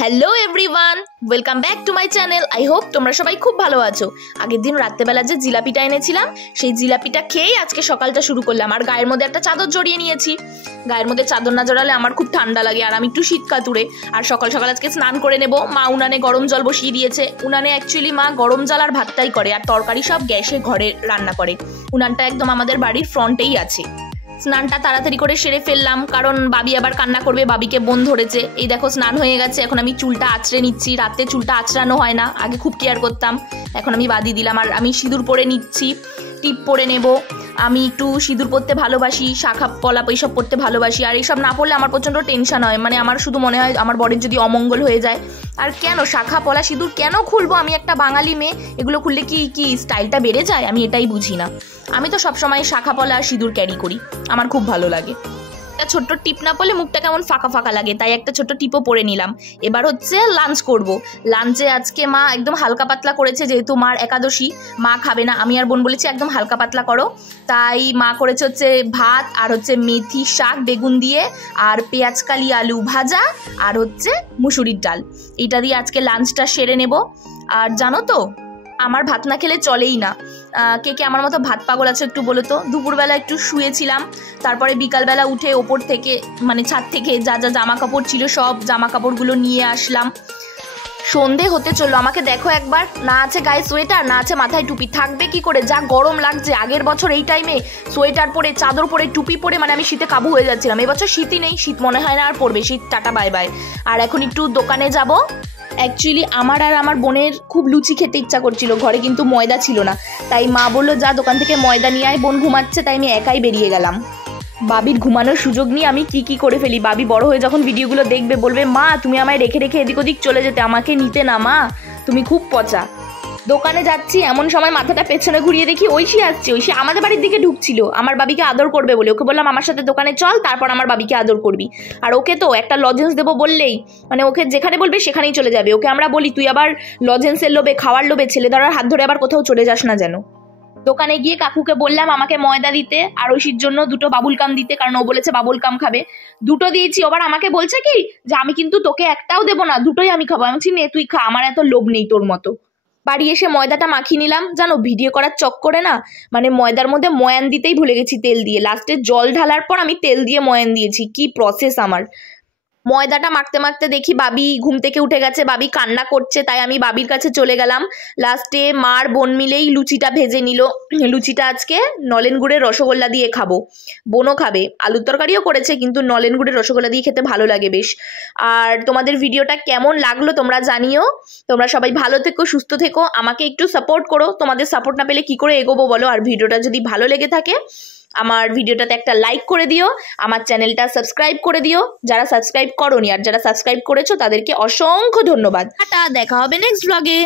Hello everyone, welcome back to my channel. I hope তোমরা সবাই খুব ভালো আছো। আগের দিন রাত্রেবেলা যে জিলাপিটা এনেছিলাম সেই জিলাপিটা খেয়েই আজকে সকালটা শুরু করলাম। আর গায়ের মধ্যে একটা চাদর জড়িয়ে নিয়েছি। গায়ের মধ্যে চাদর না জড়ালে আমার খুব ঠান্ডা লাগে আর আমি একটু শীত কাতুরে। আর সকাল সকাল আজকে স্নান করে নেব। মা উনানে গরম জল বসিয়ে দিয়েছে। উনানে অ্যাকচুয়ালি মা গরম জল আর ভাতটাই করে, আর তরকারি সব গ্যাসে ঘরে রান্না করে। উনানটা একদম আমাদের বাড়ির ফ্রন্টেই আছে। স্নানটা তাড়াতাড়ি করে সেরে ফেললাম, কারণ বাবি আবার কান্না করবে, বাবিকে বোন ধরেছে। এই দেখো স্নান হয়ে গেছে। এখন আমি চুলটা আঁচড়ে নিচ্ছি। রাতে চুলটা আঁচড়ানো হয় না, আগে খুব কেয়ার করতাম, এখন আমি বাদি দিলাম। আর আমি সিঁদুর পরে নিচ্ছি, টিপ পরে নেব। আমি একটু সিঁদুর পরতে ভালোবাসি, শাখা পলা এইসব পরতে ভালোবাসি। আর এইসব না পরলে আমার প্রচণ্ড টেনশন হয়, মানে আমার শুধু মনে হয় আমার বরের যদি অমঙ্গল হয়ে যায়। আর কেন শাখা পলা সিঁদুর কেন খুলবো? আমি একটা বাঙালি মেয়ে, এগুলো খুললে কি স্টাইলটা বেড়ে যায়? আমি এটাই বুঝি না। আমি তো সবসময় শাখা পলা আর সিঁদুর ক্যারি করি, আমার খুব ভালো লাগে। একটা ছোট্ট টিপ না পরলে মুখটা কেমন ফাঁকা ফাঁকা লাগে, তাই একটা ছোট্ট টিপও পরে নিলাম। এবার হচ্ছে লাঞ্চ করব। লাঞ্চে আজকে মা একদম হালকা পাতলা করেছে, যেহেতু মার একাদশী, মা খাবে না। আমি আর বোন বলেছি একদম হালকা পাতলা করো, তাই মা করেছে হচ্ছে ভাত আর হচ্ছে মেথি শাক বেগুন দিয়ে, আর পেঁয়াজ কালি আলু ভাজা, আর হচ্ছে মুসুরির ডাল। এইটা দিয়ে আজকে লাঞ্চটা সেরে নেব। আর জানো তো, আমার ভাত না খেলে চলেই না। কে কে আমার মতো ভাত পাগল আছে একটু বলো তো। দুপুরবেলা একটু শুয়েছিলাম, তারপরে বিকালবেলা উঠে ওপর থেকে মানে ছাদ থেকে যা যা জামা কাপড় ছিল সব জামা কাপড়গুলো নিয়ে আসলাম। সন্ধে হতে চললো, আমাকে দেখো একবার, না আছে গায়ে সোয়েটার, না আছে মাথায় টুপি। থাকবে কি করে, যা গরম লাগছে। আগের বছর এই টাইমে সোয়েটার পরে, চাদর পরে, টুপি পরে মানে আমি শীতে কাবু হয়ে যাচ্ছিলাম। এবছর শীতই নেই, শীত মনে হয় না আর পড়বে। শীত টাটা বাই বাই। আর এখন একটু দোকানে যাব। অ্যাকচুয়ালি আমার আর আমার বোনের খুব লুচি খেতে ইচ্ছা করছিল, ঘরে কিন্তু ময়দা ছিল না, তাই মা বললো যা দোকান থেকে ময়দা নিয়ে আয়। বোন ঘুমাচ্ছে, তাই আমি একাই বেরিয়ে গেলাম। বাবির ঘুমানোর সুযোগ নিয়ে আমি কি করে ফেলি। বাবি বড় হয়ে যখন ভিডিওগুলো দেখবে বলবে, মা তুমি আমায় রেখে রেখে এদিক ওদিক চলে যেতে, আমাকে নিতে না মা, তুমি খুব পচা। দোকানে যাচ্ছি, এমন সময় মাথাটা পেছনে ঘুরিয়ে দেখি ঐশী আসছে। ঐশী আমাদের বাড়ির দিকে ঢুকছিল আমার বাবিকে আদর করবে বলে। ওকে বললাম আমার সাথে দোকানে চল, তারপর আমার বাবিকে আদর করবি। আর ওকে তো একটা লজেন্স দেবো বললেই, মানে ওকে যেখানে বলবে সেখানেই চলে যাবে। ওকে আমরা বলি তুই আবার লজেন্সের লোভে, খাওয়ার লোভে ছেলে ধরার হাত ধরে আবার কোথাও চলে যাস না যেন। দোকানে গিয়ে কাকুকে বললাম আমাকে ময়দা দিতে আর ঐশীর জন্য দুটো বাবুল কাম দিতে, কারণ ও বলেছে বাবুল কাম খাবে। দুটো দিয়েছি। আবার আমাকে বলছে কি যে আমি কিন্তু তোকে একটাও দেবো না, দুটোই আমি খাবো। আমি বলছি নে তুই খা, আমার এত লোভ নেই তোর মতো। বাড়ি এসে ময়দাটা মাখিয়ে নিলাম। জানো ভিডিও করার চক্করে না, মানে ময়দার মধ্যে ময়ান দিতেই ভুলে গেছি তেল দিয়ে। লাস্টে জল ঢালার পর আমি তেল দিয়ে ময়ান দিয়েছি। কি প্রসেস আমার। ময়দাটা মাখতে মাখতে দেখি বাবি ঘুম থেকে উঠে গেছে, বাবি কান্না করছে, তাই আমি বাবির কাছে চলে গেলাম। লাস্টে মার বোন মিলেই লুচিটা ভেজে নিল। লুচিটা আজকে নলেন গুড়ের রসগোল্লা দিয়ে খাবো। বোনও খাবে, আলুর তরকারিও করেছে, কিন্তু নলেন গুড়ের রসগোল্লা দিয়ে খেতে ভালো লাগে বেশ। আর তোমাদের ভিডিওটা কেমন লাগলো তোমরা জানিও। তোমরা সবাই ভালো থেকো, সুস্থ থেকো, আমাকে একটু সাপোর্ট করো। তোমাদের সাপোর্ট না পেলে কি করে এগোবো বলো। আর ভিডিওটা যদি ভালো লেগে থাকে আমার ভিডিওটাতে একটা লাইক করে দিও, আমার চ্যানেলটা সাবস্ক্রাইব করে দিও যারা সাবস্ক্রাইব করোনি, আর যারা সাবস্ক্রাইব করেছো তাদেরকে অসংখ্য ধন্যবাদ। টাটা, দেখা হবে নেক্সট ব্লগে।